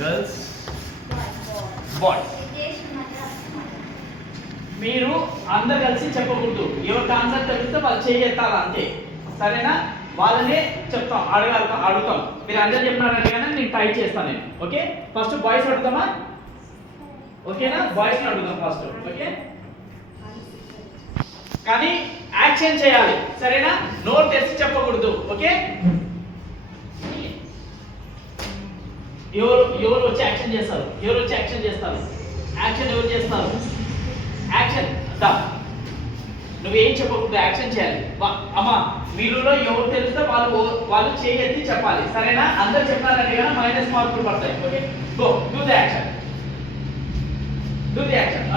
Girls boys. మీరు అందరు కలిసి చెప్పకూడదు. ఎవరికి ఆన్సర్ తెలిస్తే వాళ్ళు చేయెత్తాలి అంతే, సరేనా? వాళ్ళనే చెప్తాం, అడుగుతాం. మీరు అందరు చెప్పినారంటే కానీ నేను ట్రై చేస్తాను నేను. ఓకే, ఫస్ట్ బాయ్స్ అడుగుతామా? ఓకేనా? బాయ్స్ అడుగుదాం ఫస్ట్. ఓకే, కానీ యాక్షన్ చేయాలి, సరేనా? నోట్ తెరిచి చెప్పకూడదు. ఓకే, ఎవరు వచ్చి యాక్షన్ చేస్తారు? ఎవరు వచ్చి యాక్షన్ చేస్తారు? యాక్షన్ ఎవరు చేస్తారు? యాక్షన్ దా. నువ్వేం చెప్పకూడదు, యాక్షన్ చేయాలి. అమ్మా మీరులో ఎవరు తెలిస్తే వాళ్ళు చేయెత్తి చెప్పాలి, సరేనా? అందరు చెప్పాలంటే కదా మైనస్ మార్కులు పడతాయి. Okay, go do the action. Do the action.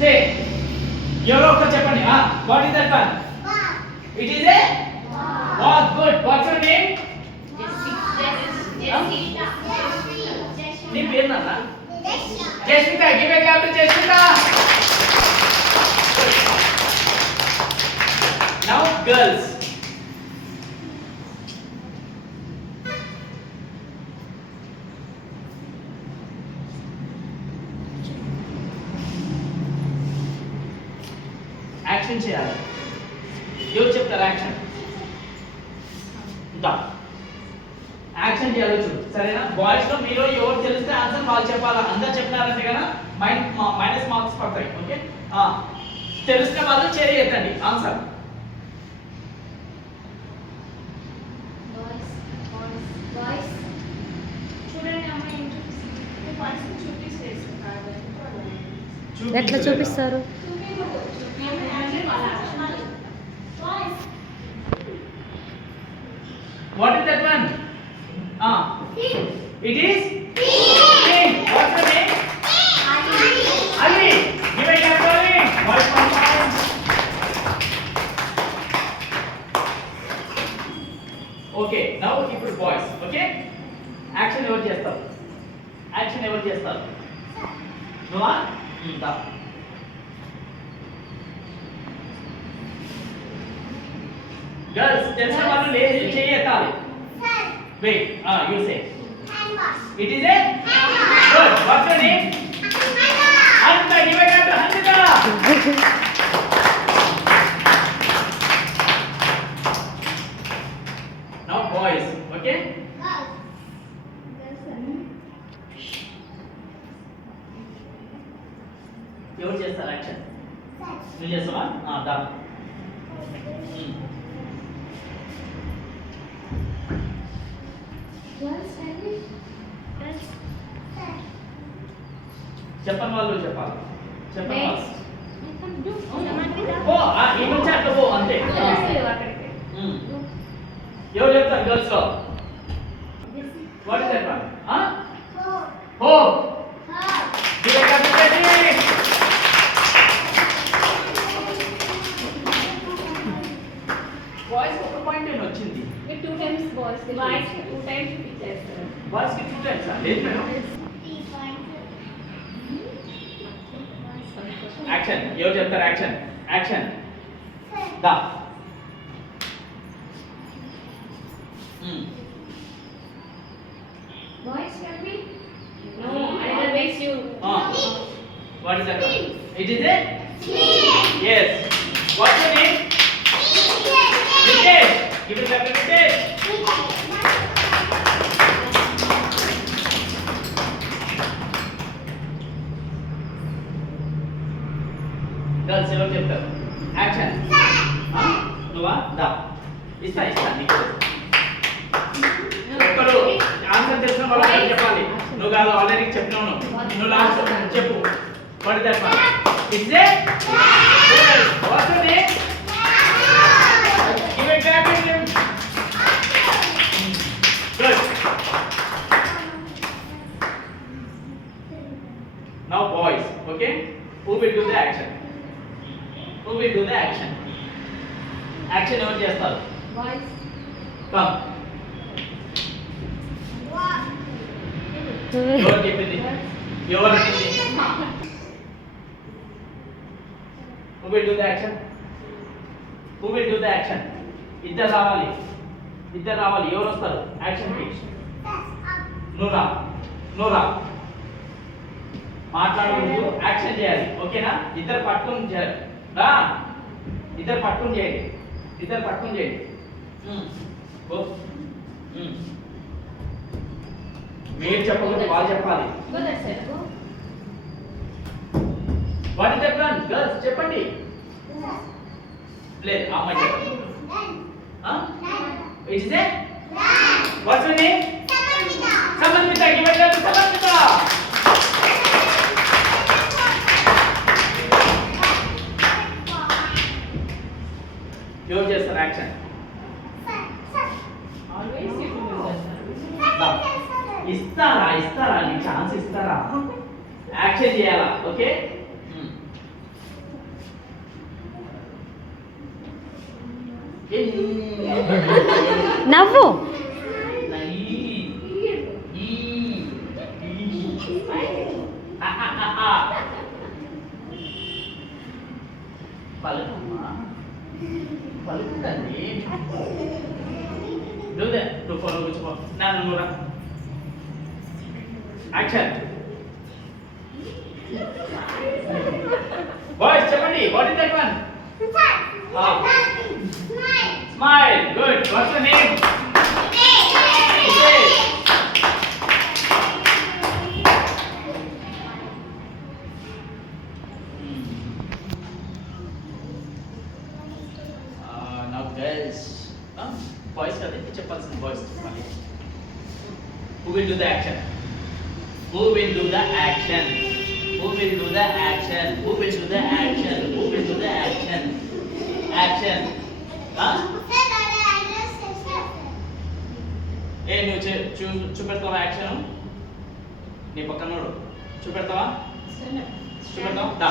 Say ఎవరో ఒకరు చెప్పండి. What is that one? It is a what. Good. What's your name? నీ పేరు నాన్న? Jasmitha. Give a clap to Jasmitha. Now girls. Action చేయాలి. ఎవరు చెప్తారు యాక్షన్? దా. యాక్షన్ చేయాలి చూడు, సరేనా? బాయ్స్ లో మీరు ఎవరు తెలిస్తే ఆన్సర్ వాళ్ళు చెప్పాలా. అందరు చెప్పినారంటే కదా మైనస్ మార్క్స్ పడతాయి. ఓకే, తెలిసిన వాళ్ళు చేరి ఎత్తండి ఆన్సర్. ఎట్లా చూపిస్తారు? What is that one? It is pink. What's your name? Ali. Give a clap to Ali. Boys, one point. Okay, now ఇప్పుడు బాయ్స్. ఓకే, యాక్షన్ ఎవరు చేస్తారు? యాక్షన్ ఎవరు చేస్తారు? నువ్వా? దా. గర్ల్స్ తెలిసిన వాళ్ళు లేచి చేయెత్తాలి. Wait, you say. It is a good. What's your name? Hanta. Give a clap to Hanta. Now boys. Okay, ఎవరు చేస్తారు యాక్షన్? నువ్వు చేస్తావా? దా. చెప్పని వాళ్ళు చెప్పాలి. చెప్పని వాళ్ళు ఈ నుంచి అట్లా పో అంతే. ఎవరు చెప్తారు గర్ల్స్ లో? What is that one? హో. బాయ్స్ ఒక పాయింట్ ఏమి వచ్చింది? బాయ్స్ కి 2 టైమ్స్ లేదు మేడం. యాక్షన్ ఎవరు చెప్తారు? యాక్షన్. యాక్షన్ దా. Boys can be? No, another makes you. What is that? It is a? Yes. What's your name? Ritesh. Give it up to Ritesh. Girls ఎవరు చెప్తారు? యాక్షన్. నువ్వా? దా. ఇస్తా నీకు. ఒక్కరు ఆన్సర్ తెలిసిన వాళ్ళు చెప్పాలి. నువ్వు కాదు, ఆల్రెడీ చెప్పినావు. నువ్వు లాస్ట్ చెప్పు. What is that one? It's a what's your name? Give a clap to him. Good. Now boys. Okay, who will do the action? Who will do the action? Action ఎవరు చేస్తారు? Boys. Come. ఎవరు చెప్పింది? ఎవరు చెప్పింది? Who will do the action? Who will do the action? ఇద్దరు రావాలి. ఎవరు వస్తారు యాక్షన్ కి? నువ్వు రా. నువ్వు రా. మాట్లాడకూడదు, యాక్షన్ చేయాలి. ఓకేనా? ఇద్దరు పట్టుకుని చేయాలి. రా, ఇద్దరు పట్టుకుని చేయండి. ఇద్దరు పట్టుకుని చేయండి. గో. మీరు చెప్పకూడదు, వాళ్ళు చెప్పాలి. Go that side. Go. What is that one? Girls చెప్పండి. లేదు, అమ్మాయి చెప్పండి. It's a what's your name? Samanvitha. Give it to Samanvitha. ఎవరు చేస్తారు action? Always you do that. ఇస్తారా? ఇస్తారా? నీకు ఛాన్స్ ఇస్తారా? యాక్షన్ చేయాలా? ఓకే. నవ్వు. పలుకమ్మా, పలుకుతండి. నువ్వుదే, నువ్వు ఫోన్ కూర్చోపో. నువ్వు రా. యాక్షన్. బాయ్స్ చెప్పండి, what is that one? Smile. Good. What's your name? Vijay. Now girls. Boys kada చెప్పాల్సింది boys చెప్పాలి. Who will do the action? Who will do the action? Who will do the action? Who will do the action? Who will do the action? Action. ఏ నువ్వు చూపెడతావా యాక్షన్? నీ పక్కన చూపెడతావా? చూపెడతావా? దా.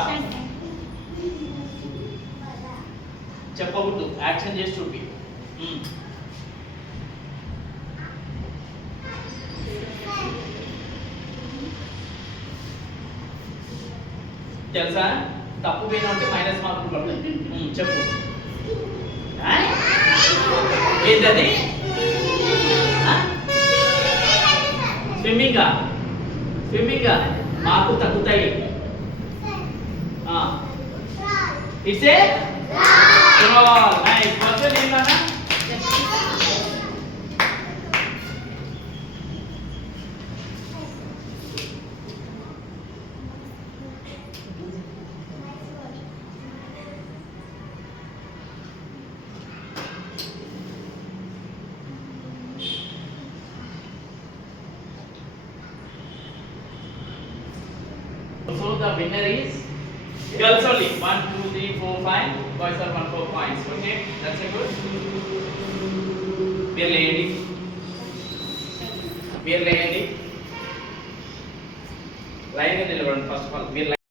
చెప్పకూడదు, యాక్షన్ చేసి చూపి. తెలుసా? తప్పు పోయినా అంటే మైనస్ మార్కులు పడతాయి. చెప్పు. ఏంటది? స్విమ్మింగా? స్విమ్మింగా మార్కు తగ్గుతాయి. It's a nice. First name నానా? So the winner is girls only. 1, 2, 3, 4, 5. Boys are 1, 4 points. Okay, that's a good. We're lady. We're lady. Line in the first of all. We're